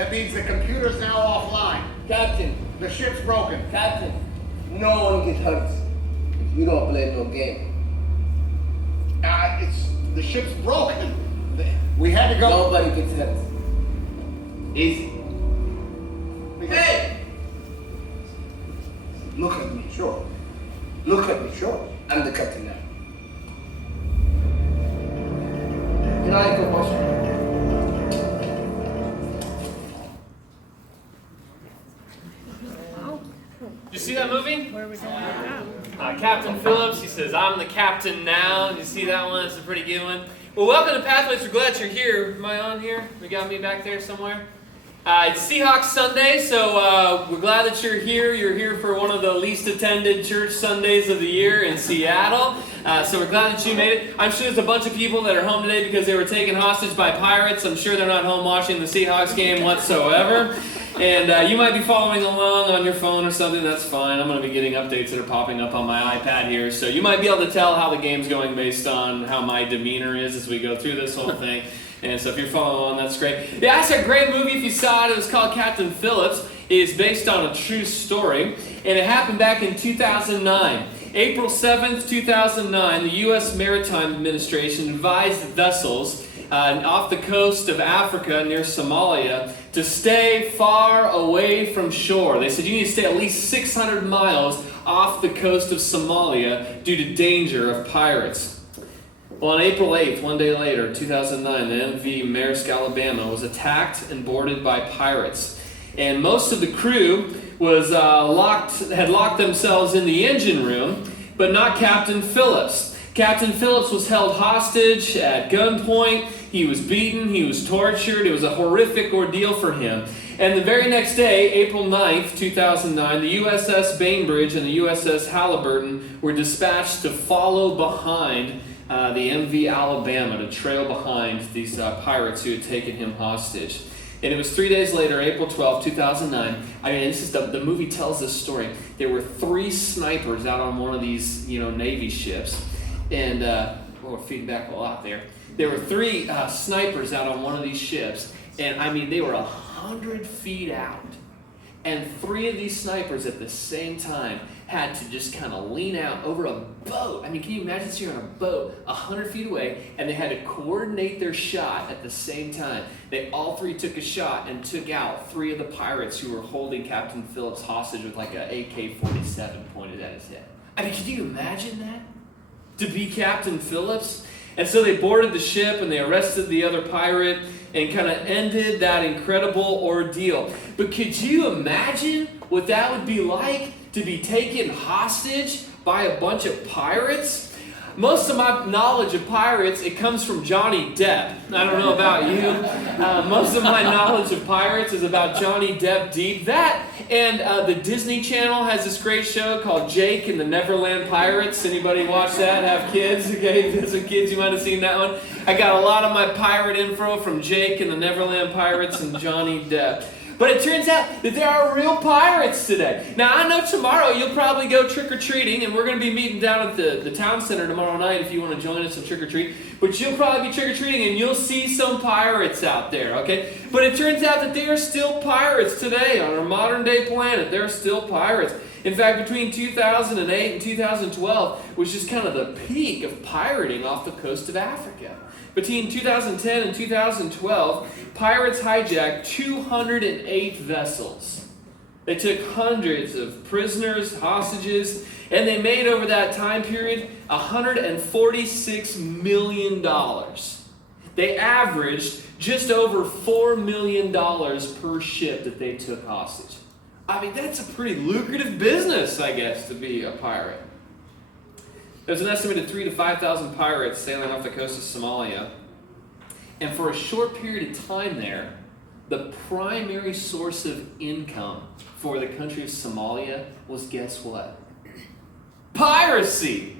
That means the computer's now offline. Captain, The ship's broken. Captain, no one gets hurt if you don't play no game. The ship's broken. We had to go. Nobody gets hurt. Easy. Hey! Look at me. Sure. Look at me. Sure. I'm the captain now. Can I go wash? Did you see that movie? Where are we going with that? Captain Phillips, he says, "I'm the captain now." You see that one? It's a pretty good one. Well, welcome to Pathways. We're glad you're here. Am I on here? We got me back there somewhere? It's Seahawks Sunday, so we're glad that you're here. You're here for one of the least attended church Sundays of the year in Seattle. So we're glad that you made it. I'm sure there's a bunch of people that are home today because they were taken hostage by pirates. I'm sure they're not home watching the Seahawks game whatsoever. And you might be following along on your phone or something. That's fine. I'm going to be getting updates that are popping up on my iPad here. So you might be able to tell how the game's going based on how my demeanor is as we go through this whole thing. And so if you're following along, that's great. Yeah, it's a great movie. If you saw it, it was called Captain Phillips. It is based on a true story. And it happened back in 2009. April 7th, 2009, the U.S. Maritime Administration advised vessels off the coast of Africa near Somalia to stay far away from shore. They said you need to stay at least 600 miles off the coast of Somalia due to danger of pirates. Well, on April 8th, one day later, 2009, the MV Maersk, Alabama was attacked and boarded by pirates. And most of the crew was had locked themselves in the engine room, but not Captain Phillips. Captain Phillips was held hostage at gunpoint. He was beaten. He was tortured. It was a horrific ordeal for him. And the very next day, April 9th, 2009, the USS Bainbridge and the USS Halliburton were dispatched to follow behind the MV Alabama, to trail behind these pirates who had taken him hostage. And it was 3 days later, April 12th, 2009. I mean, this is the movie tells this story. There were 3 snipers out on one of these, Navy ships. And, we're feeding back a lot there. There were 3 snipers out on one of these ships. And, I mean, they were 100 feet out. And 3 of these snipers at the same time had to just kind of lean out over a boat. I mean, can you imagine you're on a boat 100 feet away, and they had to coordinate their shot at the same time. They all 3 took a shot and took out 3 of the pirates who were holding Captain Phillips hostage with like an AK-47 pointed at his head. I mean, can you imagine that? To be Captain Phillips? And so they boarded the ship and they arrested the other pirate and kind of ended that incredible ordeal. But could you imagine what that would be like to be taken hostage by a bunch of pirates? Most of my knowledge of pirates, it comes from Johnny Depp. I don't know about you. Most of my knowledge of pirates is about Johnny Depp deep. That and the Disney Channel has this great show called Jake and the Neverland Pirates. Anybody watch that? Have kids? Okay, if there's some kids, you might have seen that one. I got a lot of my pirate info from Jake and the Neverland Pirates and Johnny Depp. But it turns out that there are real pirates today. Now, I know tomorrow you'll probably go trick-or-treating, and we're going to be meeting down at the town center tomorrow night if you want to join us and trick-or-treat. But you'll probably be trick-or-treating, and you'll see some pirates out there, okay? But it turns out that there are still pirates today on our modern-day planet. There are still pirates. In fact, between 2008 and 2012 was just kind of the peak of pirating off the coast of Africa. Between 2010 and 2012, pirates hijacked 208 vessels. They took hundreds of prisoners, hostages, and they made over that time period $146 million. They averaged just over $4 million per ship that they took hostage. I mean, that's a pretty lucrative business, I guess, to be a pirate. There's an estimated 3,000 to 5,000 pirates sailing off the coast of Somalia. And for a short period of time there, the primary source of income for the country of Somalia was, guess what? Piracy!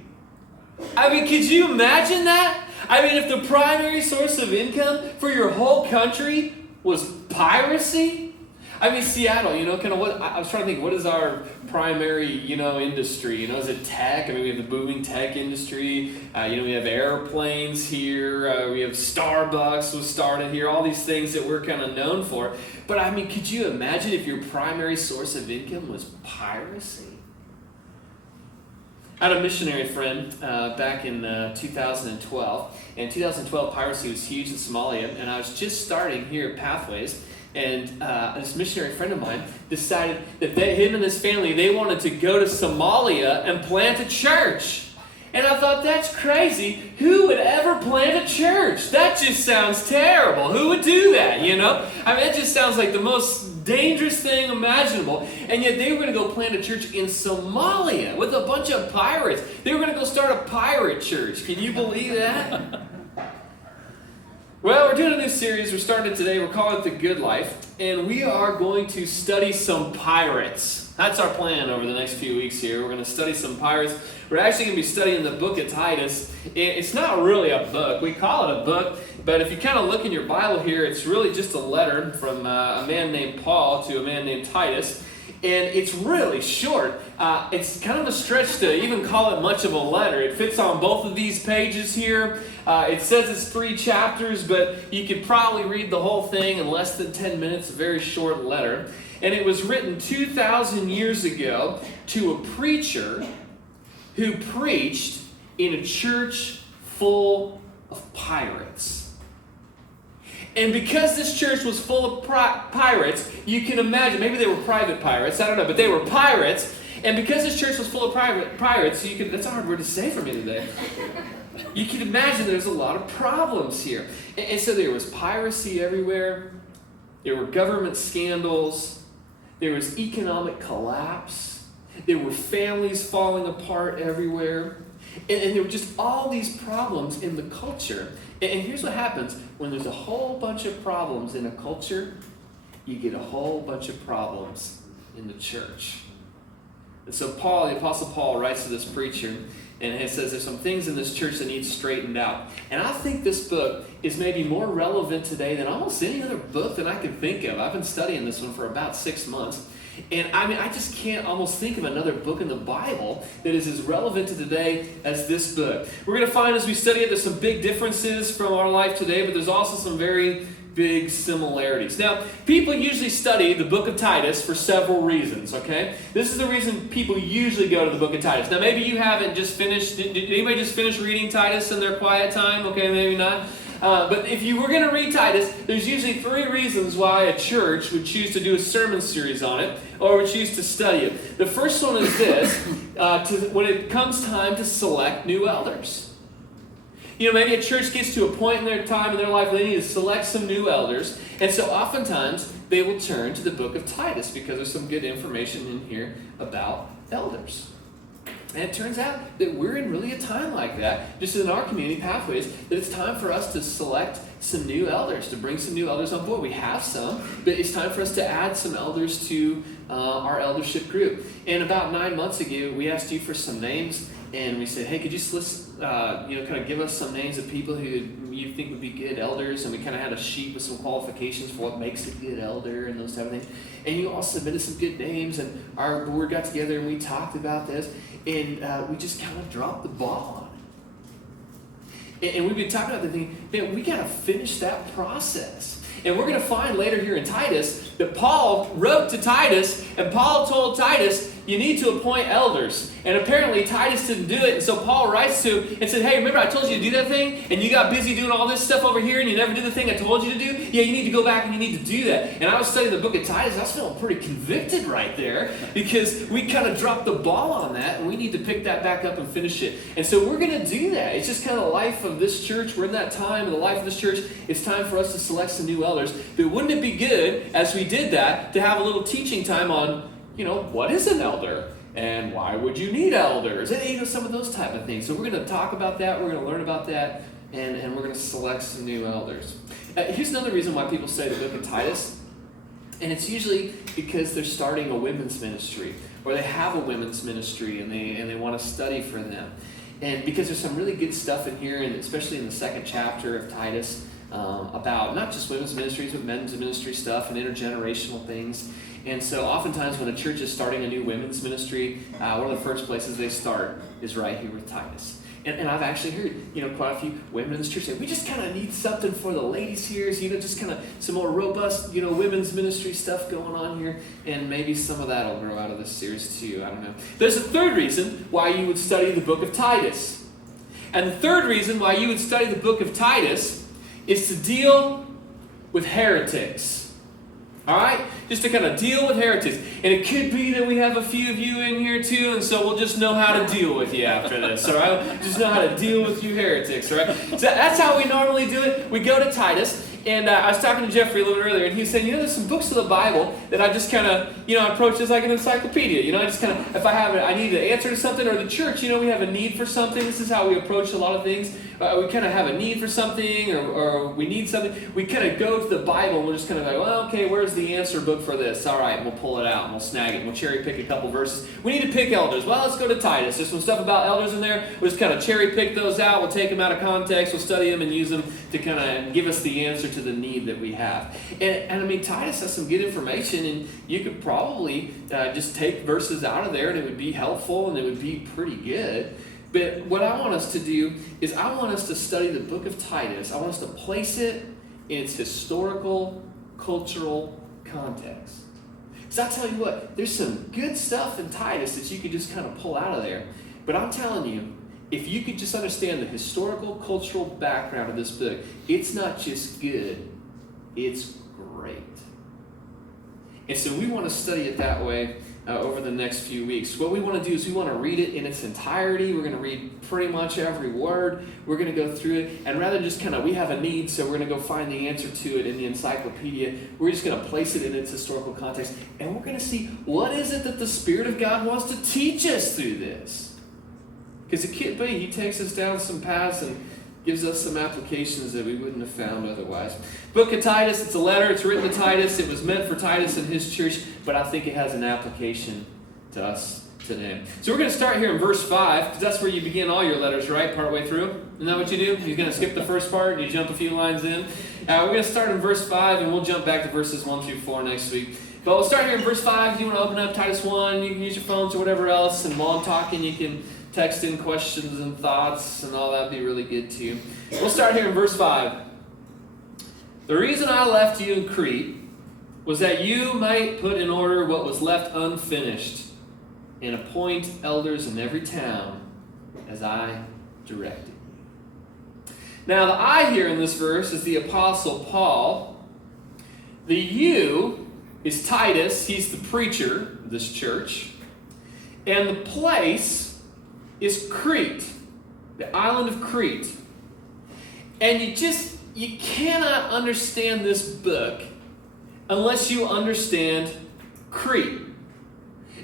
I mean, could you imagine that? I mean, if the primary source of income for your whole country was piracy? I mean, Seattle, kind of what, I was trying to think, what is our primary, industry? Is it tech? I mean, we have the booming tech industry. We have airplanes here. We have Starbucks was started here. All these things that we're kind of known for. But, I mean, could you imagine if your primary source of income was piracy? I had a missionary friend back in 2012. In 2012, piracy was huge in Somalia, and I was just starting here at Pathways, and this missionary friend of mine decided that him and his family, they wanted to go to Somalia and plant a church. And I thought, that's crazy. Who would ever plant a church? That just sounds terrible. Who would do that, I mean, it just sounds like the most dangerous thing imaginable. And yet they were going to go plant a church in Somalia with a bunch of pirates. They were going to go start a pirate church. Can you believe that? Well, we're doing a new series. We're starting it today. We're calling it The Good Life. And we are going to study some pirates. That's our plan over the next few weeks here. We're going to study some pirates. We're actually going to be studying the Book of Titus. It's not really a book. We call it a book, but if you kind of look in your Bible here, it's really just a letter from a man named Paul to a man named Titus. And it's really short. It's kind of a stretch to even call it much of a letter. It fits on both of these pages here. It says it's 3 chapters, but you could probably read the whole thing in less than 10 minutes. A very short letter. And it was written 2,000 years ago to a preacher who preached in a church full of pirates. And because this church was full of pirates, you can imagine, maybe they were private pirates, I don't know, but they were pirates. And because this church was full of pirates, that's a hard word to say for me today. You can imagine there's a lot of problems here. And so there was piracy everywhere. There were government scandals. There was economic collapse. There were families falling apart everywhere. And there were just all these problems in the culture. And here's what happens. When there's a whole bunch of problems in a culture, you get a whole bunch of problems in the church. And so Paul, the Apostle Paul, writes to this preacher, and it says there's some things in this church that need straightened out. And I think this book is maybe more relevant today than almost any other book that I can think of. I've been studying this one for about 6 months. And I mean, I just can't almost think of another book in the Bible that is as relevant to today as this book. We're going to find as we study it, there's some big differences from our life today, but there's also some very big similarities. Now, people usually study the Book of Titus for several reasons, okay? This is the reason people usually go to the Book of Titus. Now, maybe you haven't just finished, did anybody just finish reading Titus in their quiet time? Okay, maybe not. But if you were going to read Titus, there's usually 3 reasons why a church would choose to do a sermon series on it or would choose to study it. The first one is this, when it comes time to select new elders. Maybe a church gets to a point in their time in their life where they need to select some new elders. And so oftentimes they will turn to the Book of Titus because there's some good information in here about elders. And it turns out that we're in really a time like that, just in our community pathways, that it's time for us to select some new elders, to bring some new elders on board. We have some, but it's time for us to add some elders to our eldership group. And about 9 months ago, we asked you for some names, and we said, hey, could you kind of give us some names of people who you think would be good elders? And we kind of had a sheet with some qualifications for what makes a good elder and those type of things. And you all submitted some good names, and our board got together and we talked about this, and we just kind of dropped the ball on it. And we've been talking about the thing, man, we got to finish that process. And we're going to find later here in Titus that Paul wrote to Titus, and Paul told Titus, you need to appoint elders. And apparently Titus didn't do it, and so Paul writes to him and said, hey, remember I told you to do that thing? And you got busy doing all this stuff over here, and you never did the thing I told you to do? Yeah, you need to go back and you need to do that. And I was studying the book of Titus, I was feeling pretty convicted right there, because we kind of dropped the ball on that, and we need to pick that back up and finish it. And so we're going to do that. It's just kind of the life of this church. We're in that time in the life of this church. It's time for us to select some new elders. But wouldn't it be good, as we did that, to have a little teaching time on, what is an elder? And why would you need elders? And some of those type of things. So we're going to talk about that. We're going to learn about that. And we're going to select some new elders. Here's another reason why people study the book of Titus. And it's usually because they're starting a women's ministry. Or they have a women's ministry and they want to study for them. And because there's some really good stuff in here, and especially in the 2nd chapter of Titus, about not just women's ministries, but men's ministry stuff and intergenerational things. And so oftentimes when a church is starting a new women's ministry, one of the first places they start is right here with Titus. And I've actually heard, quite a few women in the church say, we just kind of need something for the ladies here, so, just kind of some more robust, women's ministry stuff going on here, and maybe some of that will grow out of this series too, I don't know. There's a third reason why you would study the book of Titus. And the third reason why you would study the book of Titus is to deal with heretics. All right? Just to kind of deal with heretics. And it could be that we have a few of you in here too, and so we'll just know how to deal with you after this, all right? Just know how to deal with you heretics, all right? So that's how we normally do it. We go to Titus, and I was talking to Jeffrey a little bit earlier, and he was saying, there's some books of the Bible that I just kind of, approach as like an encyclopedia. I just kind of, if I need an answer to something, or the church, we have a need for something. This is how we approach a lot of things. We kind of have a need for something, or we need something. We kind of go to the Bible, and we're just kind of like, well, okay, where's the answer book for this? All right, and we'll pull it out, and we'll snag it, and we'll cherry pick a couple verses. We need to pick elders. Well, let's go to Titus. There's some stuff about elders in there. We'll just kind of cherry pick those out. We'll take them out of context. We'll study them and use them to kind of give us the answer to the need that we have. And I mean, Titus has some good information, and you could probably just take verses out of there, and it would be helpful, and it would be pretty good. But what I want us to do is I want us to study the book of Titus. I want us to place it in its historical, cultural context. Because I'll tell you what, there's some good stuff in Titus that you could just kind of pull out of there. But I'm telling you, if you could just understand the historical, cultural background of this book, it's not just good, it's great. And so we want to study it that way over the next few weeks. What we want to do is we want to read it in its entirety. We're going to read pretty much every word. We're going to go through it. And rather than just kind of, we have a need, so we're going to go find the answer to it in the encyclopedia, we're just going to place it in its historical context. And we're going to see, what is it that the Spirit of God wants to teach us through this? Because it could be He takes us down some paths and gives us some applications that we wouldn't have found otherwise. Book of Titus, it's a letter. It's written to Titus. It was meant for Titus and his church, but I think it has an application to us today. So we're going to start here in verse 5, because that's where you begin all your letters, right? Partway through. Isn't that what you do? You're going to skip the first part and you jump a few lines in. We're going to start in verse 5, and we'll jump back to verses 1 through 4 next week. But we'll start here in verse 5. If you want to open up Titus 1, you can use your phones or whatever else, and while I'm talking, you can text in questions and thoughts, and all that'd be really good too. We'll start here in verse 5. The reason I left you in Crete was that you might put in order what was left unfinished, and appoint elders in every town as I directed. Now the I here in this verse is the Apostle Paul. The you is Titus. He's the preacher of this church. And the place is Crete, the island of Crete. And you cannot understand this book unless you understand Crete.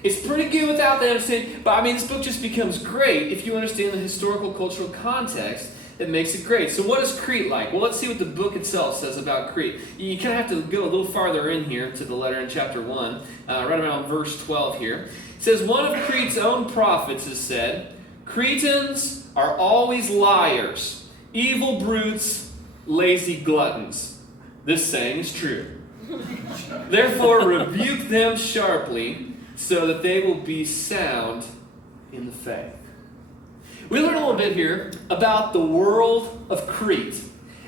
It's pretty good without that understanding, but I mean, this book just becomes great if you understand the historical, cultural context that makes it great. So what is Crete like? Well, let's see what the book itself says about Crete. You kind of have to go a little farther in here to the letter in chapter 1, right around verse 12 here. It says, one of Crete's own prophets has said, Cretans are always liars, evil brutes, lazy gluttons. This saying is true. Therefore, rebuke them sharply, so that they will be sound in the faith. We learn a little bit here about the world of Crete.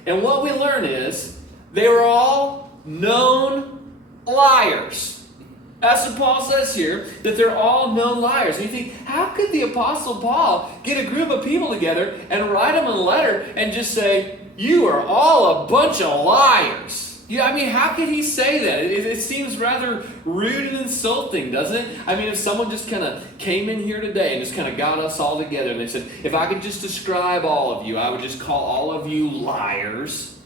And what we learn is they were all known liars. That's what Paul says here, that they're all known liars. And you think, how could the Apostle Paul get a group of people together and write them a letter and just say, you are all a bunch of liars? Yeah, I mean, how could he say that? It seems rather rude and insulting, doesn't it? I mean, if someone just kind of came in here today and just kind of got us all together and they said, if I could just describe all of you, I would just call all of you liars.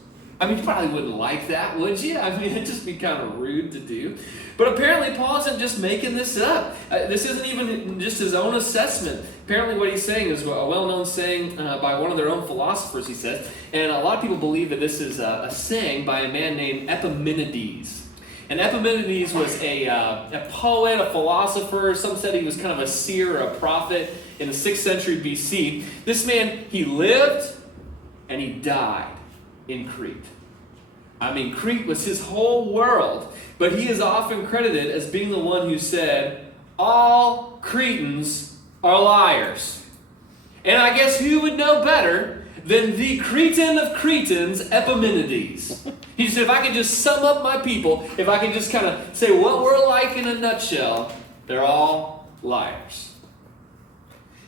I mean, you probably wouldn't like that, would you? I mean, it'd just be kind of rude to do. But apparently, Paul isn't just making this up. This isn't even just his own assessment. Apparently, what he's saying is a well-known saying by one of their own philosophers, he says. And a lot of people believe that this is a saying by a man named Epimenides. And Epimenides was a poet, a philosopher. Some said he was kind of a seer, a prophet in the 6th century BC. This man, he lived and he died in Crete. I mean, Crete was his whole world, but he is often credited as being the one who said, all Cretans are liars. And I guess who would know better than the Cretan of Cretans, Epimenides? He said, if I could just sum up my people, if I could just kind of say what we're like in a nutshell, they're all liars.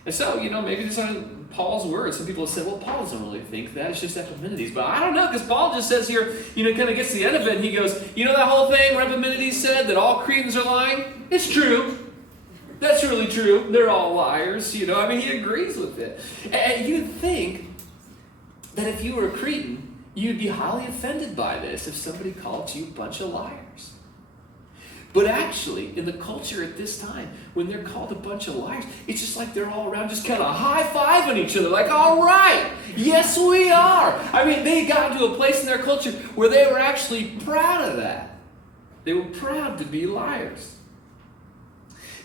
And so, maybe these aren't Paul's words. Some people have said, well, Paul doesn't really think that. It's just Epimenides. But I don't know, because Paul just says here, kind of gets to the end of it, and he goes, that whole thing where Epimenides said that all Cretans are lying? It's true. That's really true. They're all liars. He agrees with it. And you'd think that if you were a Cretan, you'd be highly offended by this if somebody called you a bunch of liars. But actually, in the culture at this time, when they're called a bunch of liars, it's just like they're all around just kind of high-fiving each other, like, all right, yes we are. They got into a place in their culture where they were actually proud of that. They were proud to be liars.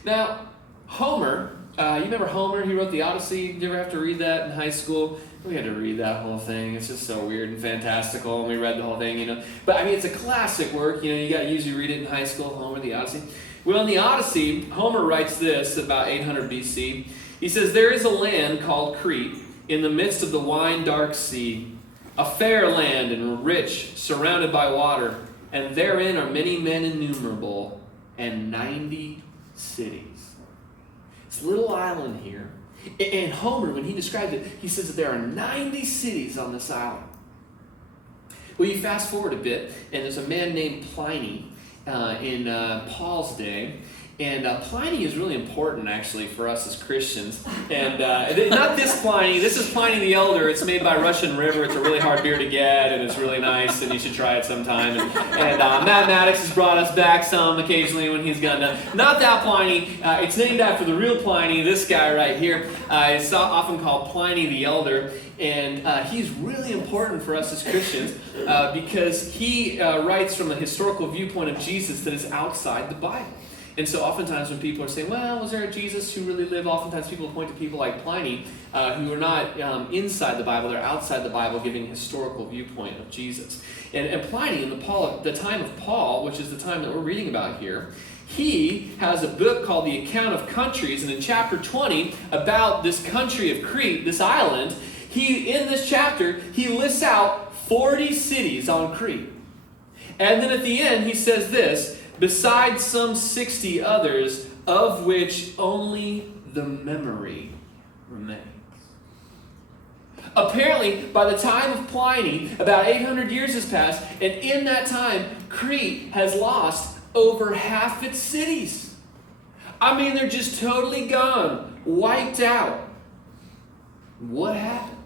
Now, Homer, you remember Homer? He wrote the Odyssey. Did you ever have to read that in high school? We had to read that whole thing. It's just so weird and fantastical, and we read the whole thing, But, it's a classic work. You got to usually read it in high school, Homer, the Odyssey. Well, in the Odyssey, Homer writes this about 800 BC. He says, there is a land called Crete in the midst of the wine-dark sea, a fair land and rich, surrounded by water, and therein are many men innumerable, and 90 cities. It's a little island here. And Homer, when he described it, he says that there are 90 cities on this island. Well, you fast forward a bit, and there's a man named Pliny in Paul's day. And Pliny is really important, actually, for us as Christians. And not this Pliny. This is Pliny the Elder. It's made by Russian River. It's a really hard beer to get, and it's really nice, and you should try it sometime. And Matt Maddox has brought us back some occasionally when he's gotten done. Not that Pliny. It's named after the real Pliny, this guy right here. It's often called Pliny the Elder. And he's really important for us as Christians because he writes from a historical viewpoint of Jesus that is outside the Bible. And so oftentimes when people are saying, well, was there a Jesus who really lived? Oftentimes people point to people like Pliny who are not inside the Bible, they're outside the Bible, giving a historical viewpoint of Jesus. And Pliny, in the time of Paul, which is the time that we're reading about here, he has a book called The Account of Countries, and in chapter 20, about this country of Crete, this island, in this chapter, he lists out 40 cities on Crete. And then at the end, he says this, besides some 60 others, of which only the memory remains. Apparently, by the time of Pliny, about 800 years has passed, and in that time, Crete has lost over half its cities. They're just totally gone, wiped out. What happened?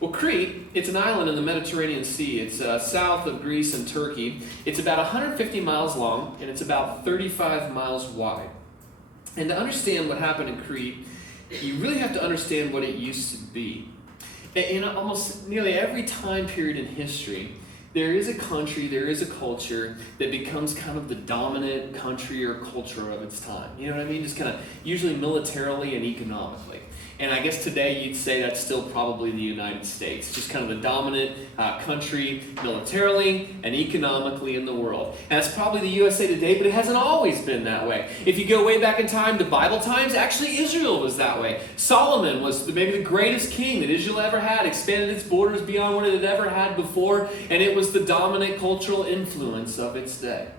Well, Crete, it's an island in the Mediterranean Sea. It's south of Greece and Turkey. It's about 150 miles long, and it's about 35 miles wide. And to understand what happened in Crete, you really have to understand what it used to be. In almost nearly every time period in history, there is a country, there is a culture that becomes kind of the dominant country or culture of its time. You know what I mean? Just kind of usually militarily and economically. And I guess today you'd say that's still probably the United States. Just kind of the dominant country militarily and economically in the world. And that's probably the USA today, but it hasn't always been that way. If you go way back in time to Bible times, actually Israel was that way. Solomon was maybe the greatest king that Israel ever had, expanded its borders beyond what it had ever had before, and it was the dominant cultural influence of its day.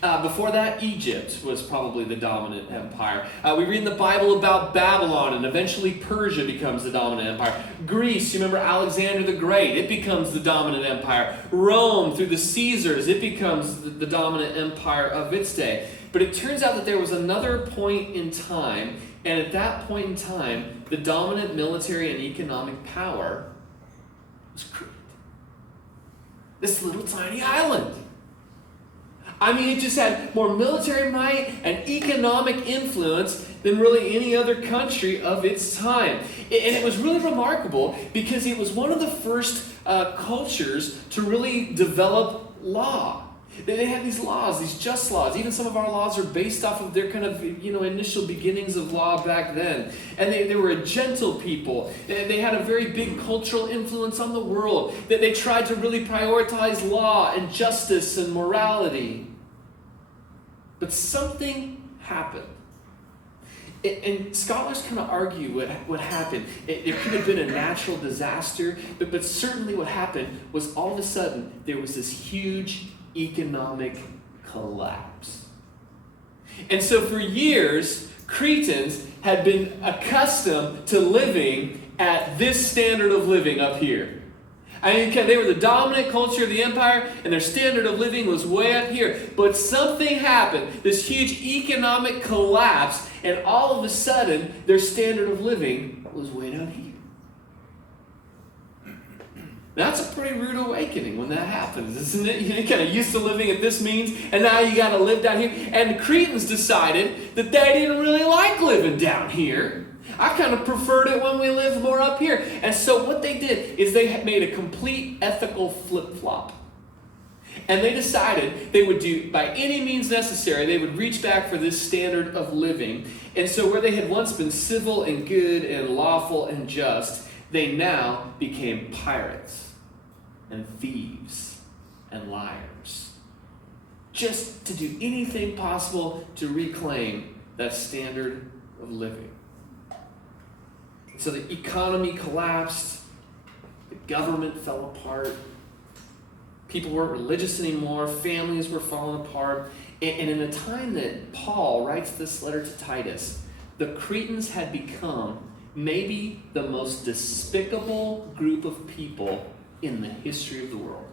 Before that, Egypt was probably the dominant empire. We read in the Bible about Babylon, and eventually Persia becomes the dominant empire. Greece, you remember Alexander the Great, it becomes the dominant empire. Rome, through the Caesars, it becomes the dominant empire of its day. But it turns out that there was another point in time, and at that point in time, the dominant military and economic power was Crete. This little tiny island. It just had more military might and economic influence than really any other country of its time. And it was really remarkable because it was one of the first cultures to really develop law. They had these laws, these just laws. Even some of our laws are based off of their kind of, initial beginnings of law back then. And they were a gentle people. They had a very big cultural influence on the world. They tried to really prioritize law and justice and morality. But something happened. And scholars kind of argue what happened. It could have been a natural disaster, but certainly what happened was all of a sudden there was this huge economic collapse. And so for years, Cretans had been accustomed to living at this standard of living up here. I mean, they were the dominant culture of the empire, and their standard of living was way up here. But something happened, this huge economic collapse, and all of a sudden, their standard of living was way down here. That's a pretty rude awakening when that happens, isn't it? You're kind of used to living at this means, and now you got to live down here. And the Cretans decided that they didn't really like living down here. I kind of preferred it when we lived more up here. And so what they did is they had made a complete ethical flip-flop. And they decided they would do, by any means necessary, they would reach back for this standard of living. And so where they had once been civil and good and lawful and just, they now became pirates and thieves and liars. Just to do anything possible to reclaim that standard of living. So the economy collapsed, the government fell apart, people weren't religious anymore, families were falling apart, and in the time that Paul writes this letter to Titus, the Cretans had become maybe the most despicable group of people in the history of the world.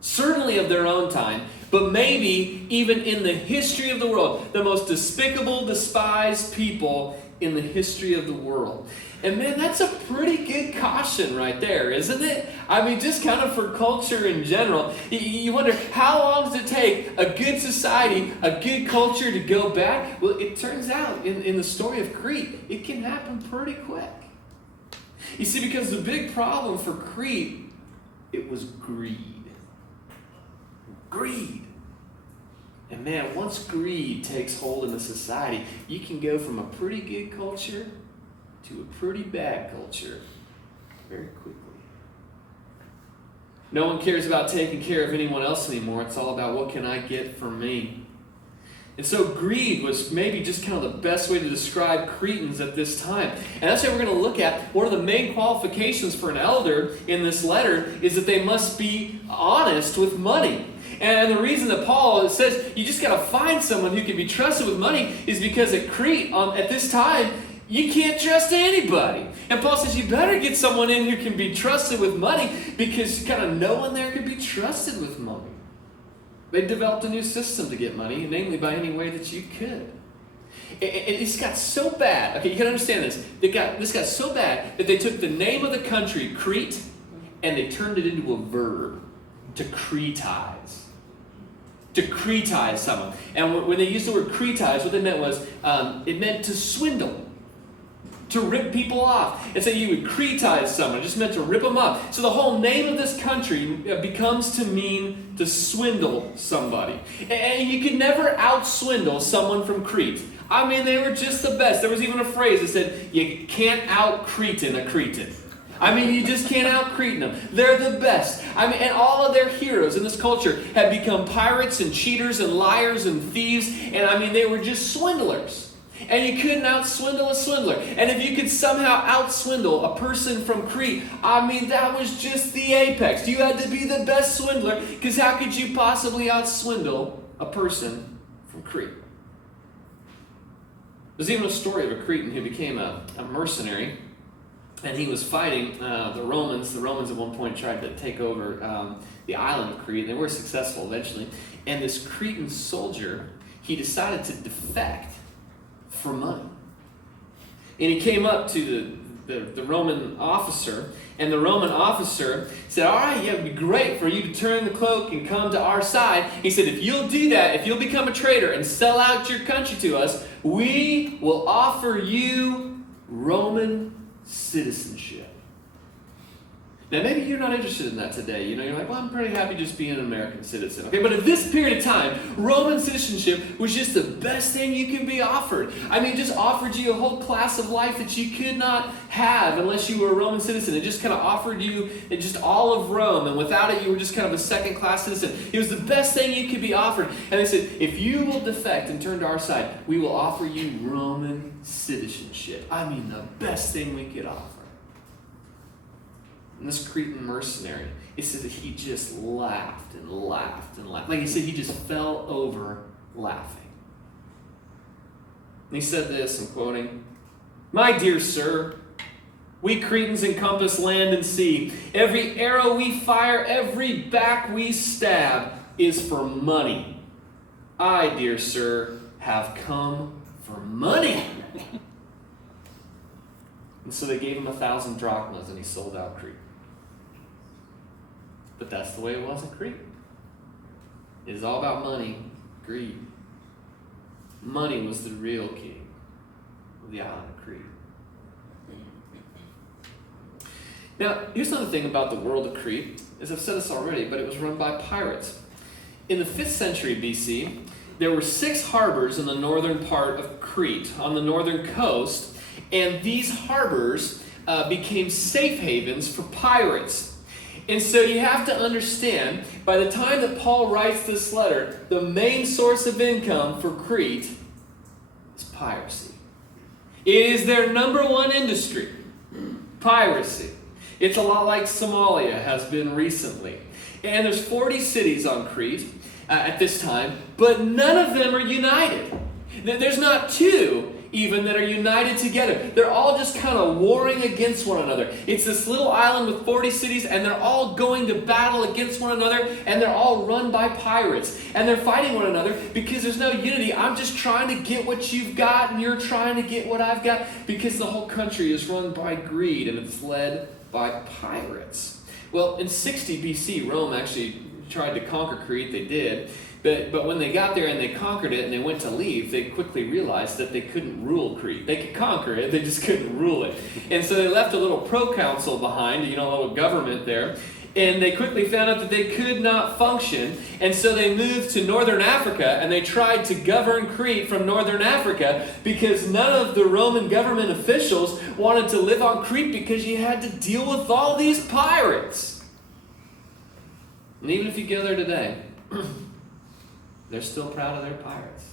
Certainly of their own time, but maybe even in the history of the world, the most despicable, despised people in the history of the world. And man, that's a pretty good caution right there, isn't it? I mean, just kind of for culture in general. You wonder, how long does it take a good society, a good culture to go back? Well, it turns out in the story of Crete, it can happen pretty quick. You see, because the big problem for Crete, it was greed. Greed. And man, once greed takes hold in a society, you can go from a pretty good culture to a pretty bad culture very quickly. No one cares about taking care of anyone else anymore. It's all about what can I get for me. And so greed was maybe just kind of the best way to describe Cretans at this time. And that's what we're going to look at. One of the main qualifications for an elder in this letter is that they must be honest with money. And the reason that Paul says you just got to find someone who can be trusted with money is because at Crete, at this time, you can't trust anybody. And Paul says you better get someone in who can be trusted with money because kind of no one there can be trusted with money. They developed a new system to get money, namely by any way that you could. It's got so bad. Okay, you can understand this. This got so bad that they took the name of the country, Crete, and they turned it into a verb, to cretize. To cretize someone. And when they used the word cretize, what they meant was, it meant to swindle. To rip people off. And so you would cretize someone. It just meant to rip them off. So the whole name of this country becomes to mean to swindle somebody. And you could never out-swindle someone from Crete. I mean, they were just the best. There was even a phrase that said, you can't out-Cretan a Cretan. I mean, you just can't out-Cretan them. They're the best. I mean, and all of their heroes in this culture have become pirates and cheaters and liars and thieves. And I mean, they were just swindlers. And you couldn't out-swindle a swindler. And if you could somehow out-swindle a person from Crete, I mean, that was just the apex. You had to be the best swindler, because how could you possibly out-swindle a person from Crete? There's even a story of a Cretan who became a mercenary, and he was fighting the Romans. The Romans at one point tried to take over the island of Crete, and they were successful eventually. And this Cretan soldier, he decided to defect for money. And he came up to the Roman officer, and the Roman officer said, all right, yeah, it would be great for you to turn the cloak and come to our side. He said, if you'll do that, if you'll become a traitor and sell out your country to us, we will offer you Roman citizenship. Now, maybe you're not interested in that today. You're like, well, I'm pretty happy just being an American citizen. Okay, but at this period of time, Roman citizenship was just the best thing you could be offered. I mean, it just offered you a whole class of life that you could not have unless you were a Roman citizen. It just kind of offered you just all of Rome, and without it, you were just kind of a second-class citizen. It was the best thing you could be offered. And they said, if you will defect and turn to our side, we will offer you Roman citizenship. I mean, the best thing we could offer. And this Cretan mercenary, it says that he just laughed and laughed and laughed. Like he said, he just fell over laughing. And he said this, I'm quoting, "My dear sir, we Cretans encompass land and sea. Every arrow we fire, every back we stab is for money. I, dear sir, have come for money." And so they gave him 1,000 drachmas and he sold out Crete. But that's the way it was in Crete. It is all about money, greed. Money was the real king of the island of Crete. Now, here's another thing about the world of Crete, as I've said this already, but it was run by pirates. In the 5th century BC, there were 6 harbors in the northern part of Crete, on the northern coast, and these harbors became safe havens for pirates. And so you have to understand, by the time that Paul writes this letter, the main source of income for Crete is piracy. It is their number one industry, piracy. It's a lot like Somalia has been recently. And there's 40 cities on Crete at this time, but none of them are united. There's not 2 even that are united together. They're all just kind of warring against one another. It's this little island with 40 cities, and they're all going to battle against one another, and they're all run by pirates. And they're fighting one another because there's no unity. I'm just trying to get what you've got, and you're trying to get what I've got, because the whole country is run by greed, and it's led by pirates. Well, in 60 BC, Rome actually tried to conquer Crete. They did. But when they got there and they conquered it and they went to leave, they quickly realized that they couldn't rule Crete. They could conquer it, they just couldn't rule it. And so they left a little proconsul behind, a little government there. And they quickly found out that they could not function. And so they moved to northern Africa and they tried to govern Crete from northern Africa, because none of the Roman government officials wanted to live on Crete because you had to deal with all these pirates. And even if you go there today, they're still proud of their pirates.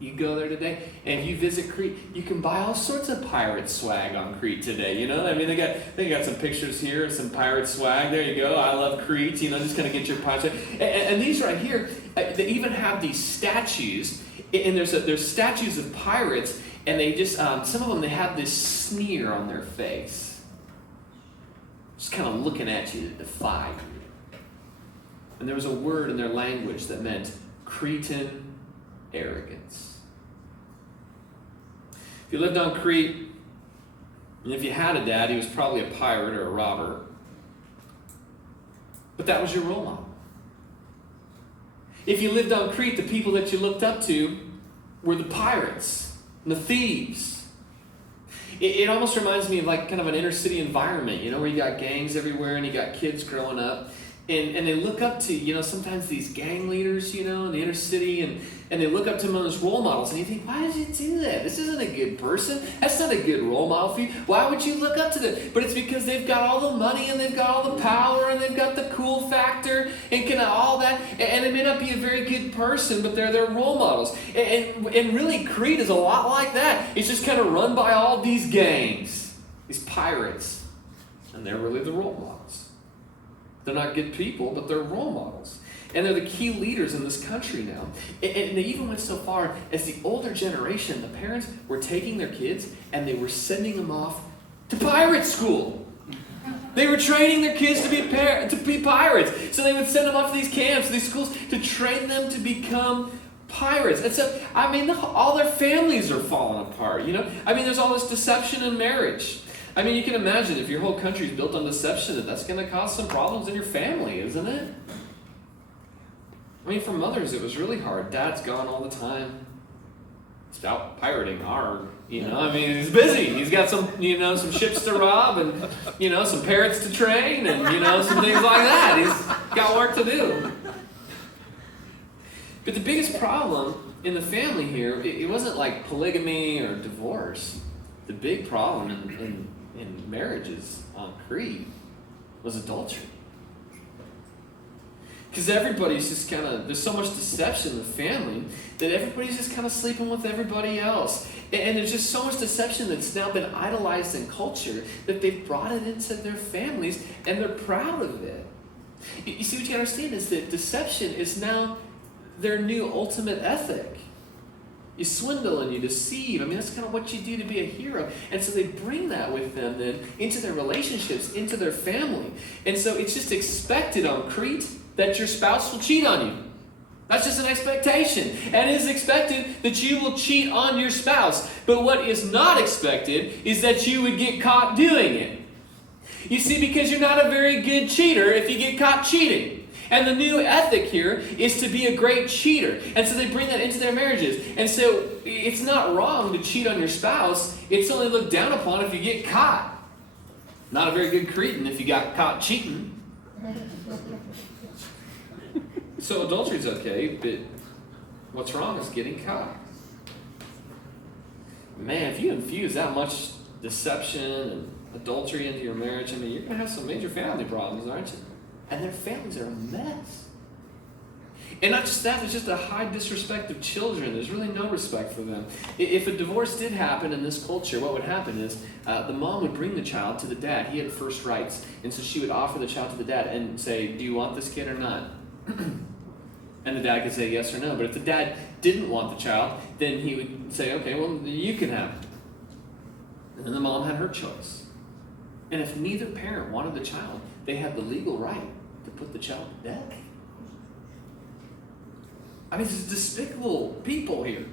You go there today and you visit Crete, you can buy all sorts of pirate swag on Crete today. I mean, they got some pictures here of some pirate swag. There you go. I love Crete. Just kind of get your pirate swag. And these right here, they even have these statues, and there's statues of pirates, and they just some of them, they have this sneer on their face, just kind of looking at you to defy you. And there was a word in their language that meant Cretan arrogance. If you lived on Crete, and if you had a dad, he was probably a pirate or a robber. But that was your role model. If you lived on Crete, the people that you looked up to were the pirates and the thieves. It almost reminds me of like kind of an inner city environment, where you got gangs everywhere and you got kids growing up. And they look up to, sometimes these gang leaders, in the inner city, and they look up to them as role models. And you think, why did you do that? This isn't a good person. That's not a good role model for you. Why would you look up to them? But it's because they've got all the money, and they've got all the power, and they've got the cool factor, and kind of all that. And they may not be a very good person, but they're their role models. And really, Crete is a lot like that. It's just kind of run by all these gangs, these pirates. And they're really the role models. They're not good people, but they're role models. And they're the key leaders in this country now. And they even went so far as the older generation, the parents were taking their kids and they were sending them off to pirate school. They were training their kids to be pirates. So they would send them off to these camps, these schools, to train them to become pirates. And so, all their families are falling apart, there's all this deception in marriage. You can imagine if your whole country is built on deception, that's going to cause some problems in your family, isn't it? For mothers, it was really hard. Dad's gone all the time. out pirating, I mean, he's busy. He's got some, some ships to rob and, some parrots to train and, some things like that. He's got work to do. But the biggest problem in the family here, it wasn't like polygamy or divorce. The big problem in marriages on Crete was adultery. Because everybody's just there's so much deception in the family that everybody's just kind of sleeping with everybody else. And there's just so much deception that's now been idolized in culture that they've brought it into their families and they're proud of it. You see, what you understand is that deception is now their new ultimate ethic. You swindle and you deceive. I mean, that's kind of what you do to be a hero. And so they bring that with them then into their relationships, into their family. And so it's just expected on Crete that your spouse will cheat on you. That's just an expectation. And it is expected that you will cheat on your spouse. But what is not expected is that you would get caught doing it. You see, because you're not a very good cheater if you get caught cheating. And the new ethic here is to be a great cheater. And so they bring that into their marriages. And so it's not wrong to cheat on your spouse. It's only looked down upon if you get caught. Not a very good Cretan if you got caught cheating. So adultery's okay, but what's wrong is getting caught. Man, if you infuse that much deception and adultery into your marriage, I mean, you're going to have some major family problems, aren't you? And their families are a mess. And not just that, there's just a high disrespect of children. There's really no respect for them. If a divorce did happen in this culture, what would happen is the mom would bring the child to the dad. He had first rights. And so she would offer the child to the dad and say, do you want this kid or not? And the dad could say yes or no. But if the dad didn't want the child, then he would say, okay, well, you can have it. And then the mom had her choice. And if neither parent wanted the child, they had the legal right to put the child to death. I mean, there's despicable people here.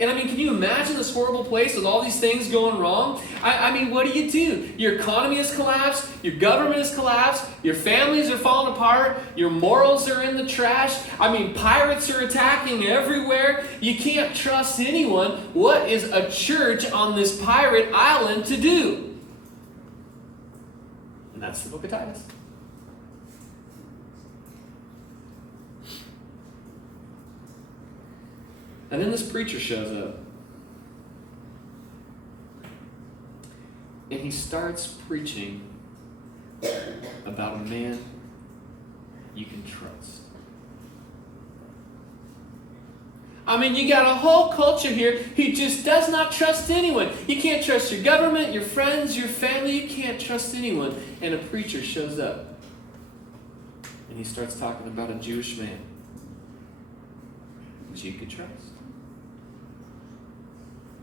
And I mean, can you imagine this horrible place with all these things going wrong? I mean, what do? Your economy has collapsed. Your government has collapsed. Your families are falling apart. Your morals are in the trash. I mean, pirates are attacking everywhere. You can't trust anyone. What is a church on this pirate island to do? And that's the Book of Titus. And then this preacher shows up. And he starts preaching about a man you can trust. I mean, you got a whole culture here who just does not trust anyone. You can't trust your government, your friends, your family. You can't trust anyone. And a preacher shows up. And he starts talking about a Jewish man that you could trust.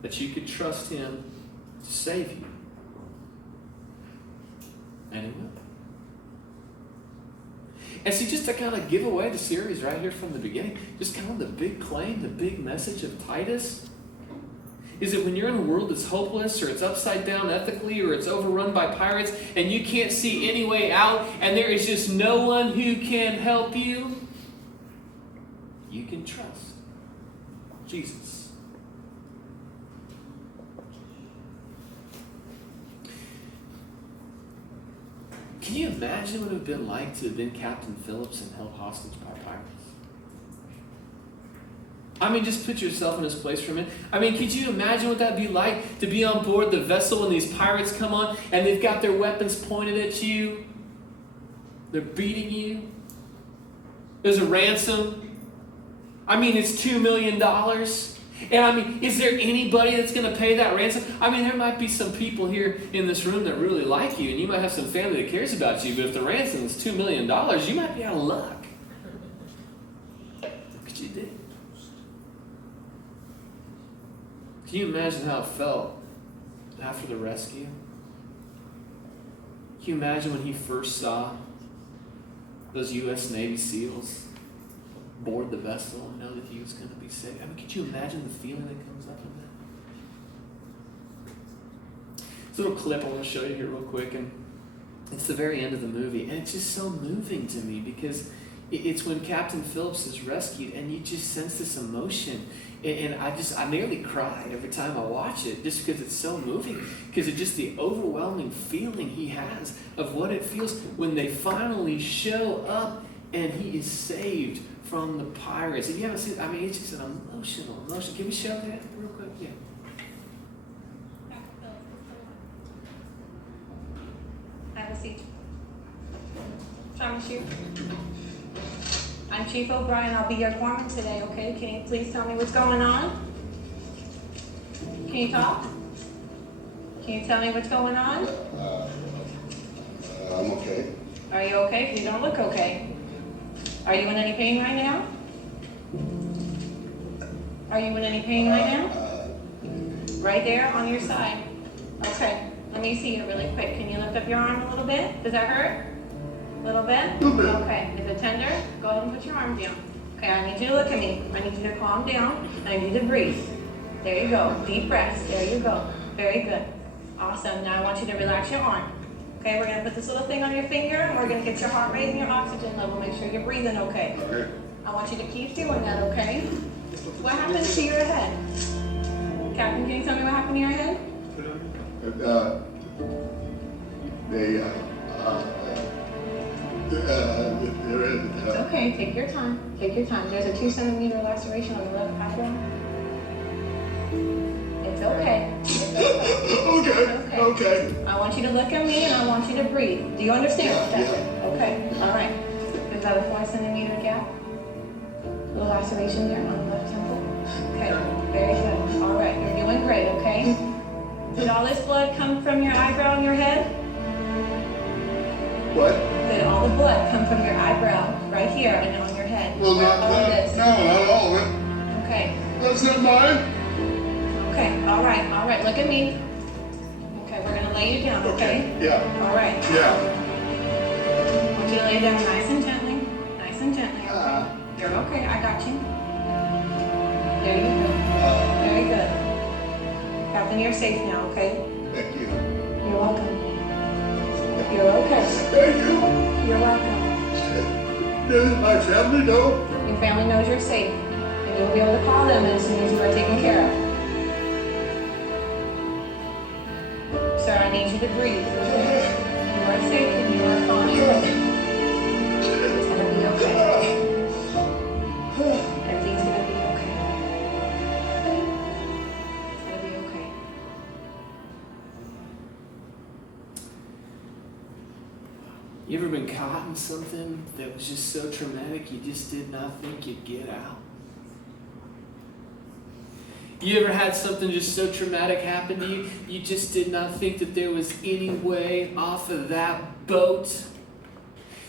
That you could trust him to save you. And he will. And see, just to kind of give away the series right here from the beginning, just kind of the big claim, the big message of Titus, is that when you're in a world that's hopeless, or it's upside down ethically, or it's overrun by pirates, and you can't see any way out, and there is just no one who can help you, you can trust Jesus. Can you imagine what it would have been like to have been Captain Phillips and held hostage by pirates? I mean, just put yourself in his place for a minute. I mean, could you imagine what that would be like to be on board the vessel when these pirates come on and they've got their weapons pointed at you? They're beating you. There's a ransom. I mean, it's $2 million. And I mean, is there anybody that's going to pay that ransom? I mean, there might be some people here in this room that really like you, and you might have some family that cares about you, but if the ransom is $2 million, you might be out of luck. Look what you did. Can you imagine how it felt after the rescue? Can you imagine when he first saw those U.S. Navy SEALs board the vessel and know that he was going to be saved? I mean, could you imagine the feeling that comes up in that? This little clip I want to show you here real quick, and it's the very end of the movie, and it's just so moving to me because, It's when Captain Phillips is rescued and you just sense this emotion. And I nearly cry every time I watch it just because it's so moving. Because of just the overwhelming feeling he has of what it feels when they finally show up and he is saved from the pirates. If you haven't seen it, I mean, it's just an emotional emotion. Can we show that real quick? Yeah. Have a seat. Promise you. I'm Chief O'Brien. I'll be your foreman today, okay? Can you please tell me what's going on? Can you talk? Can you tell me what's going on? I'm okay. Are you okay? 'Cause you don't look okay. Are you in any pain right now? Are you in any pain right now? Right there on your side. Okay. Let me see it really quick. Can you lift up your arm a little bit? Does that hurt? A little bit? Little bit. Okay. Is it tender? Go ahead and put your arm down. Okay, I need you to look at me. I need you to calm down. I need you to breathe. There you go. Deep breaths. There you go. Very good. Awesome. Now I want you to relax your arm. Okay, we're going to put this little thing on your finger, and we're going to get your heart rate and your oxygen level. Make sure you're breathing okay. Okay. I want you to keep doing that, okay? What happened to your head? Captain, can you tell me what happened to your head? It's okay, take your time. Take your time. There's a 2-centimeter laceration on the left eyebrow. It's okay. Okay. Okay. I want you to look at me and I want you to breathe. Do you understand what that is? Okay, all right. Is that a 4-centimeter gap? Little laceration there on the left temple? Okay, very good. All right, you're doing great, okay? Did all this blood come from your eyebrow and your head? What? Did all the blood come from your eyebrow right here and on your head? Well, not all of this? no, not all of it. Okay. That's not mine. Okay, all right, look at me. Okay, we're gonna lay you down, okay? Yeah. All right. Yeah. I want you to lay down nice and gently, okay? You're okay, I got you. There you go. Very good. Captain, you're safe now, okay? Thank you. You're welcome. You're okay. Thank you. You're welcome. Does my family know? Your family knows you're safe, and you'll be able to call them as soon as you are taken care of. Sir, I need you to breathe, okay? You are safe and you are fine. It's gonna be okay. Everything's gonna be okay. It's gonna be okay. You ever been caught in something that was just so traumatic you just did not think you'd get out? You ever had something just so traumatic happen to you, you just did not think that there was any way off of that boat?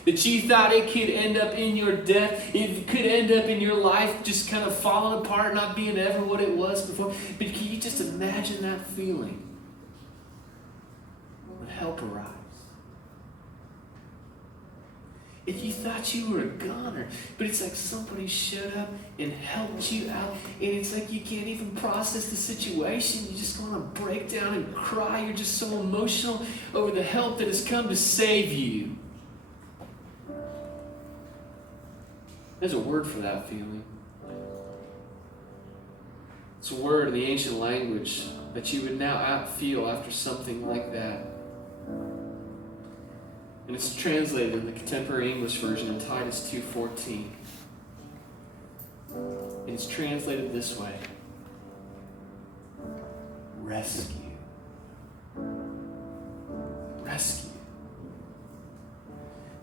That you thought it could end up in your death, it could end up in your life just kind of falling apart, not being ever what it was before. But can you just imagine that feeling when help arrives? If you thought you were a goner, but it's like somebody showed up and helped you out, and it's like you can't even process the situation. You just want to break down and cry. You're just so emotional over the help that has come to save you. There's a word for that feeling. It's a word in the ancient language that you would now feel after something like that. And it's translated in the contemporary English version in Titus 2:14. And it's translated this way: rescue. Rescue.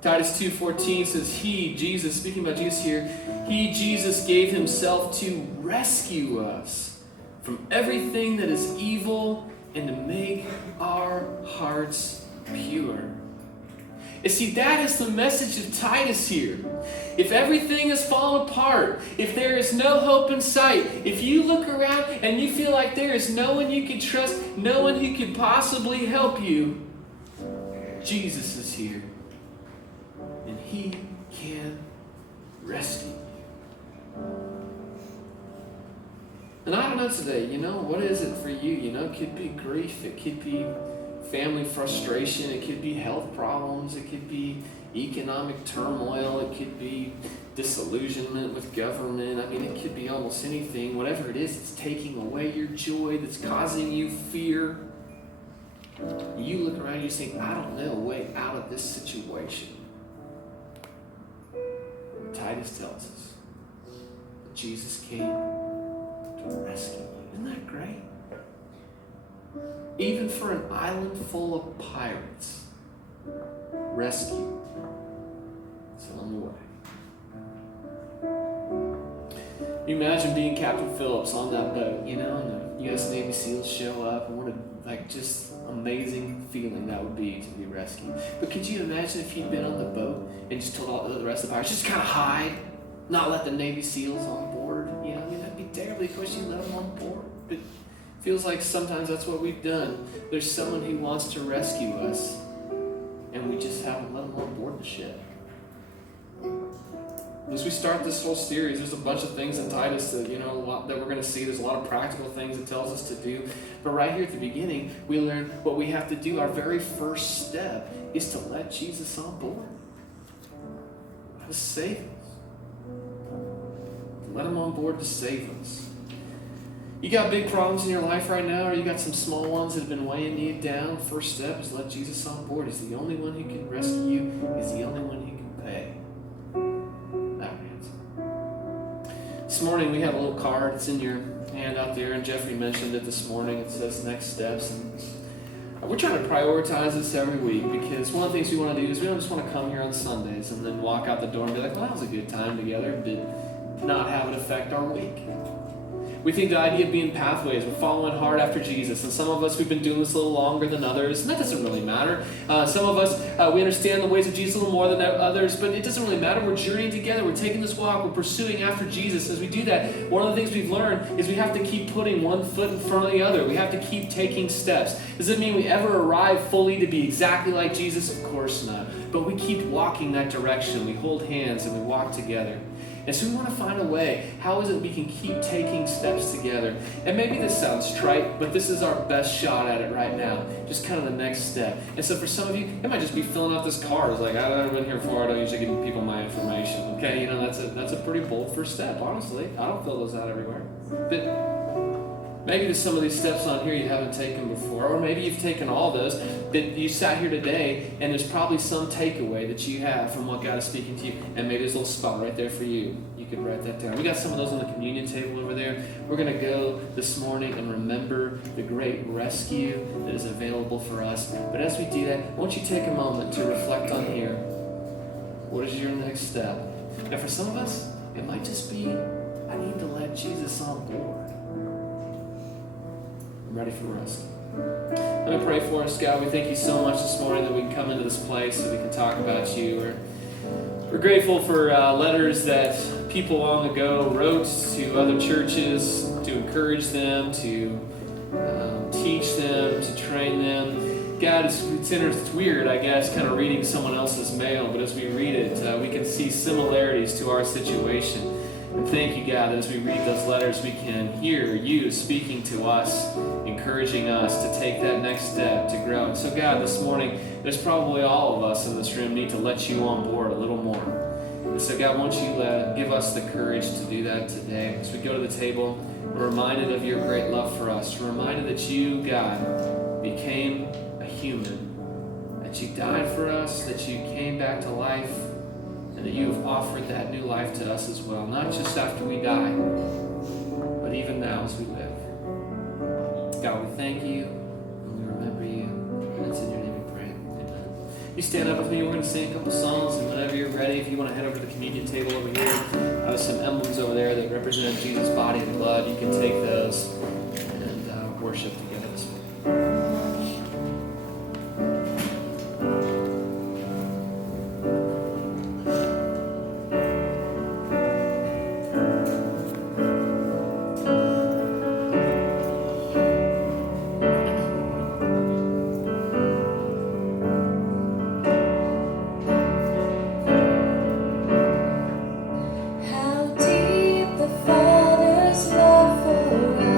Titus 2:14 says, He, Jesus, speaking about Jesus here, He, Jesus, gave Himself to rescue us from everything that is evil and to make our hearts pure. You see, that is the message of Titus here. If everything has fallen apart, if there is no hope in sight, if you look around and you feel like there is no one you can trust, no one who can possibly help you, Jesus is here. And He can rescue you. And I don't know today, what is it for you? It could be grief, it could be family frustration, it could be health problems, it could be economic turmoil. It could be disillusionment with government. I mean, it could be almost anything. Whatever it is, it's taking away your joy, that's causing you fear. You look around and you think, I don't know a way out of this situation. Titus tells us that Jesus came to rescue you. Isn't that great? Even for an island full of pirates, rescue is on the way. You imagine being Captain Phillips on that boat, you know, and the U.S. Navy SEALs show up, and what a just amazing feeling that would be to be rescued. But could you imagine if you'd been on the boat and just told all the rest of the pirates, just kind of hide, not let the Navy SEALs on board? You know, I mean, that'd be terribly. Of course, you let them on board, but it feels like sometimes that's what we've done. There's someone who wants to rescue us, and we just haven't let them on board the ship. As we start this whole series, there's a bunch of things in Titus that, you know, a lot that we're going to see. There's a lot of practical things it tells us to do. But right here at the beginning, we learn what we have to do. Our very first step is to let Jesus on board. To save us. Let him on board to save us. You got big problems in your life right now, or you got some small ones that have been weighing you down. First step is let Jesus on board. He's the only one who can rescue you. He's the only one who can pay. This morning we have a little card. It's in your hand out there, and Jeffrey mentioned it this morning. It says next steps, and we're trying to prioritize this every week because one of the things we want to do is we don't just want to come here on Sundays and then walk out the door and be like, well, that was a good time together, but not have it affect our week. We think the idea of being pathways, we're following hard after Jesus, and some of us, we've been doing this a little longer than others, and that doesn't really matter. Some of us, we understand the ways of Jesus a little more than others, but it doesn't really matter. We're journeying together, we're taking this walk, we're pursuing after Jesus. As we do that, one of the things we've learned is we have to keep putting one foot in front of the other. We have to keep taking steps. Does it mean we ever arrive fully to be exactly like Jesus? Of course not. But we keep walking that direction. We hold hands and we walk together. And so we want to find a way. How is it we can keep taking steps together? And maybe this sounds trite, but this is our best shot at it right now. Just kind of the next step. And so for some of you, it might just be filling out this card. It's like, I've never been here before. I don't usually give people my information. Okay, you know, that's a pretty bold first step, honestly. I don't fill those out everywhere. But maybe there's some of these steps on here you haven't taken before, or maybe you've taken all those, but you sat here today and there's probably some takeaway that you have from what God is speaking to you, and maybe there's a little spot right there for you. You can write that down. We got some of those on the communion table over there. We're going to go this morning and remember the great rescue that is available for us. But as we do that, I want you to take a moment to reflect on here. What is your next step? Now for some of us, it might just be, I need to let Jesus on board. Ready for rest. Let me pray for us, God. We thank you so much this morning that we can come into this place and we can talk about you. We're grateful for letters that people long ago wrote to other churches to encourage them, to teach them, to train them. God, it's weird, I guess, kind of reading someone else's mail, but as we read it, we can see similarities to our situation. And thank you, God, that as we read those letters, we can hear you speaking to us, encouraging us to take that next step to grow. And so, God, this morning, there's probably all of us in this room need to let you on board a little more. And so, God, won't you give us the courage to do that today? As we go to the table, we're reminded of your great love for us. We're reminded that you, God, became a human, that you died for us, that you came back to life, and that you have offered that new life to us as well, not just after we die, but even now as we live. God, we thank you, and we remember you, and it's in your name we pray. Amen. You stand up with me, we're going to sing a couple songs, and whenever you're ready, if you want to head over to the communion table over here, there's some emblems over there that represent Jesus' body and blood. You can take those and worship together this morning. Father's love for us.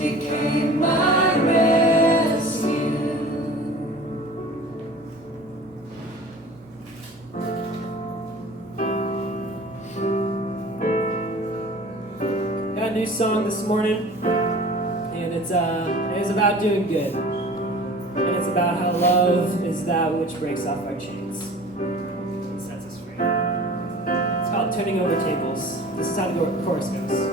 became my rescue. Got a new song this morning, and it's about doing good. And it's about how love is that which breaks off our chains and sets us free. It's about turning over tables. This is how the chorus goes.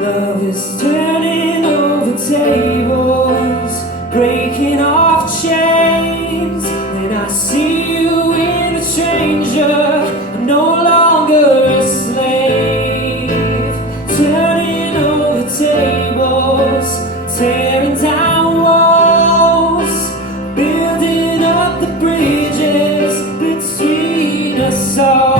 Love is turning over tables, breaking off chains. And I see you in a stranger, I'm no longer a slave. Turning over tables, tearing down walls, building up the bridges between us all.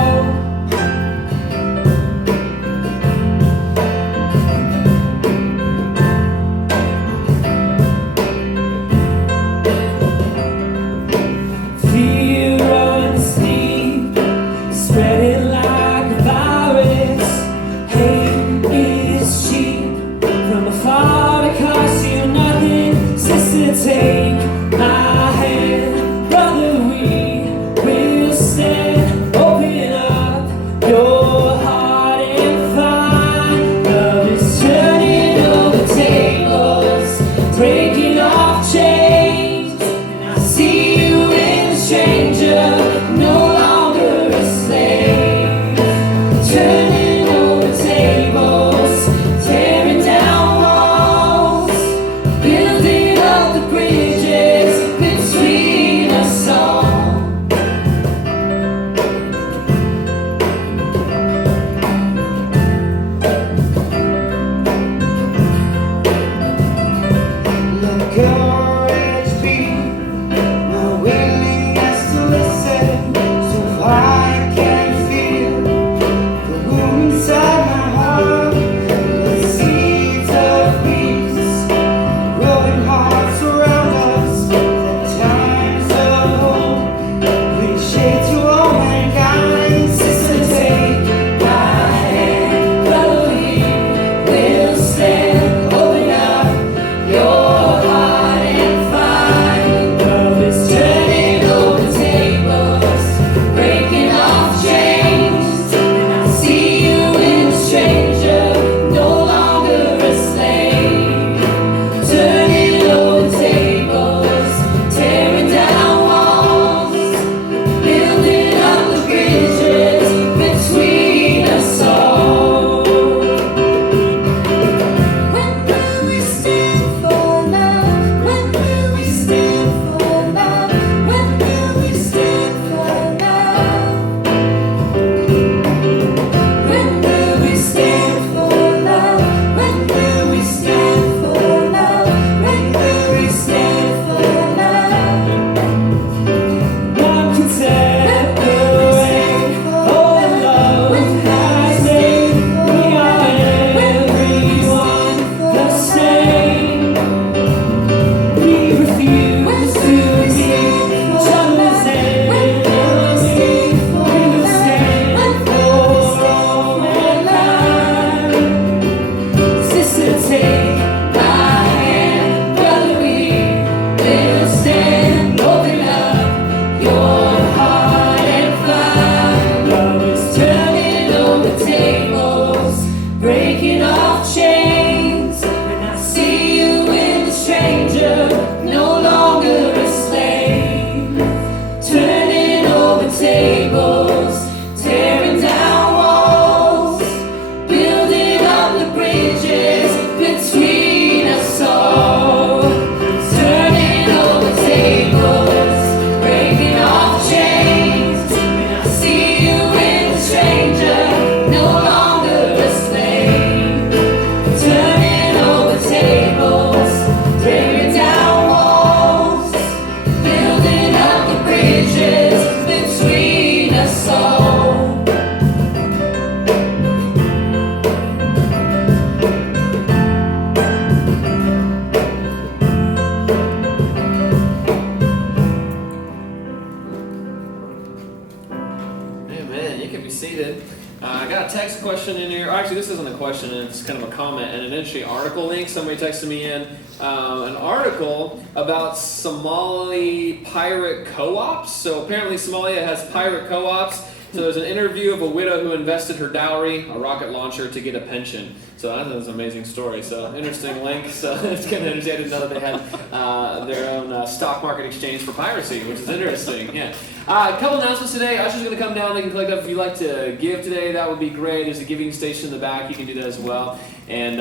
I got a text question in here. Actually, this isn't a question, it's kind of a comment and an interesting article link. Somebody texted me in an article about Somali pirate co-ops. So apparently Somalia has pirate co-ops. So there's an interview of a widow who invested her dowry, a rocket launcher, to get a pension. So that was an amazing story. So interesting link. So it's kind of interesting. I didn't know that they had their own stock market exchange for piracy, which is interesting. Yeah. A couple announcements today. Usher's going to come down. They can collect up if you'd like to give today. That would be great. There's a giving station in the back. You can do that as well. And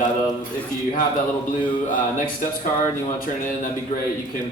if you have that little blue Next Steps card and you want to turn it in, that'd be great. You can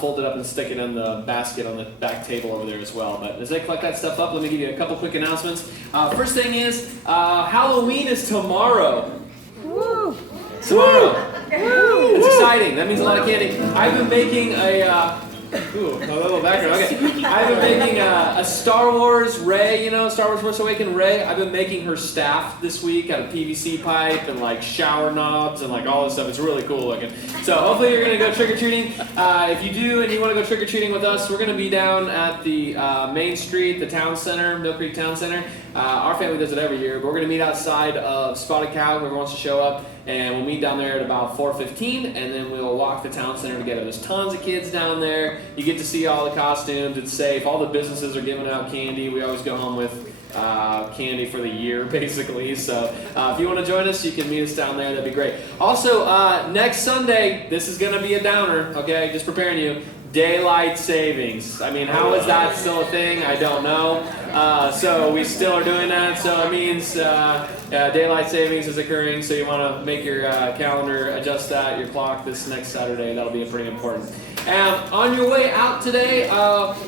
fold it up and stick it in the basket on the back table over there as well. But as they collect that stuff up, let me give you a couple quick announcements. First thing is Halloween is tomorrow. Woo! Tomorrow. Woo! It's exciting. That means a lot of candy. I've been making a little background. Okay. I've been making a Star Wars Rey, Star Wars Force Awakens Rey. I've been making her staff this week out of PVC pipe and like shower knobs and like all this stuff. It's really cool looking. So hopefully you're going to go trick-or-treating. If you do and you want to go trick-or-treating with us, we're going to be down at the Main Street, the town center, Mill Creek Town Center. Our family does it every year, but we're going to meet outside of Spotted Cow, whoever wants to show up, and we'll meet down there at about 4:15, and then we'll walk the town center together. There's tons of kids down there. You get to see all the costumes. It's safe. All the businesses are giving out candy. We always go home with candy for the year, basically. So if you want to join us, you can meet us down there. That'd be great. Also, next Sunday, this is going to be a downer, okay? Just preparing you. Daylight savings. I mean, how is that still a thing? I don't know. So we still are doing that. So it means daylight savings is occurring. So you want to make your calendar, adjust that, your clock this next Saturday. That'll be pretty important. On your way out today,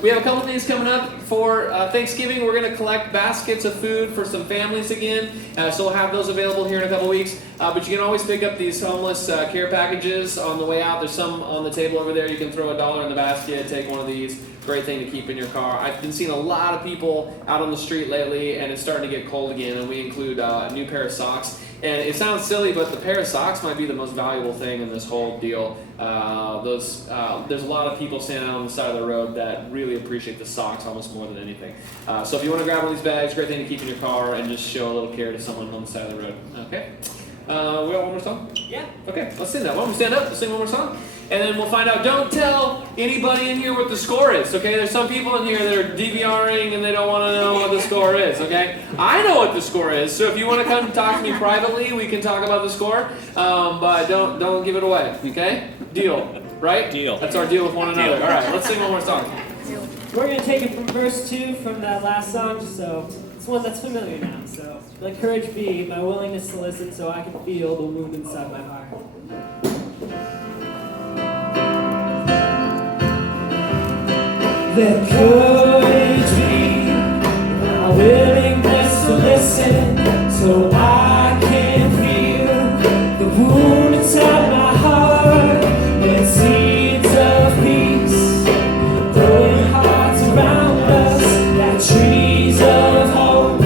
we have a couple things coming up for Thanksgiving. We're going to collect baskets of food for some families again. So we'll have those available here in a couple weeks. But you can always pick up these homeless care packages on the way out. There's some on the table over there. You can throw $1 in the basket, take one of these. Great thing to keep in your car. I've been seeing a lot of people out on the street lately, and it's starting to get cold again, and we include a new pair of socks. And it sounds silly, but the pair of socks might be the most valuable thing in this whole deal. There's a lot of people standing out on the side of the road that really appreciate the socks almost more than anything. So if you want to grab one of these bags, great thing to keep in your car and just show a little care to someone on the side of the road. Okay? We got one more song? Yeah. Okay, let's sing that. Why don't we stand up, let's sing one more song, and then we'll find out. Don't tell anybody in here what the score is, okay? There's some people in here that are DVRing and they don't want to know what the score is, okay? I know what the score is, so if you want to come talk to me privately, we can talk about the score, but don't give it away, okay? Deal, right? Deal. That's our deal with one another. All right, let's sing one more song. We're going to take it from verse 2 from that last song, so it's one that's familiar now. So, let courage be my willingness to listen so I can feel the wound inside my heart. Let courage be my willingness to listen so I can feel the wound inside my heart. Let seeds of peace growing hearts around us like trees of hope.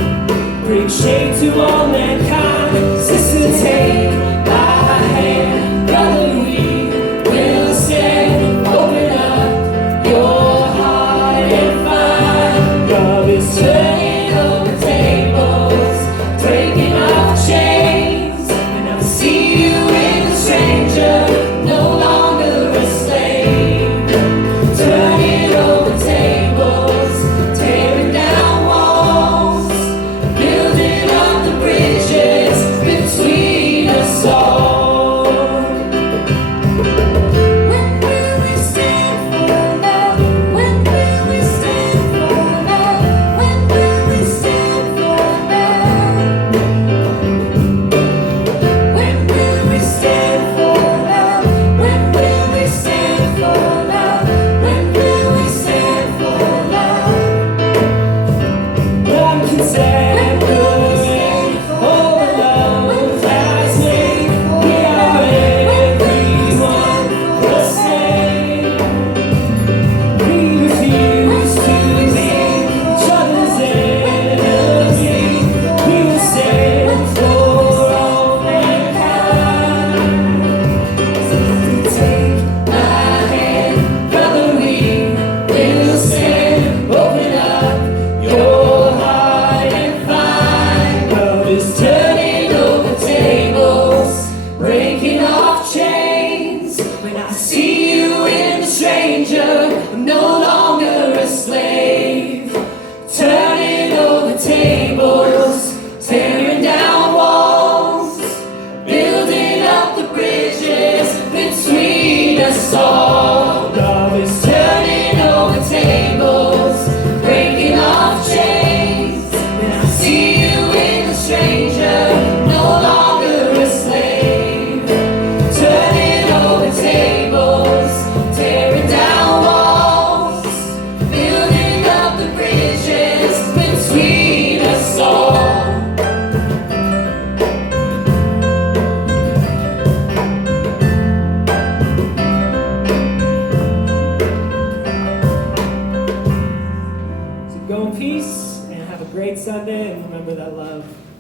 Bring shade to all mankind. Sister, take my hand. Brother, we will stand. Open up your heart and find love is turning over tables, breaking off chains. And I see you in the stranger, no longer a slave. Turning over tables, tearing down walls, building up the bridges between us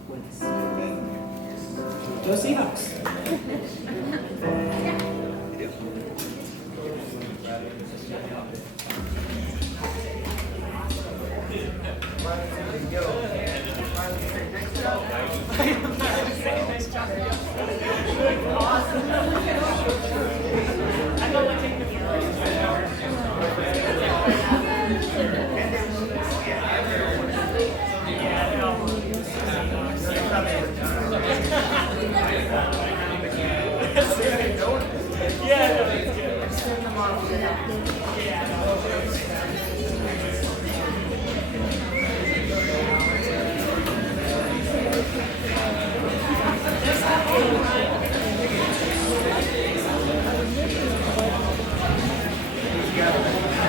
wins. Go Seahawks.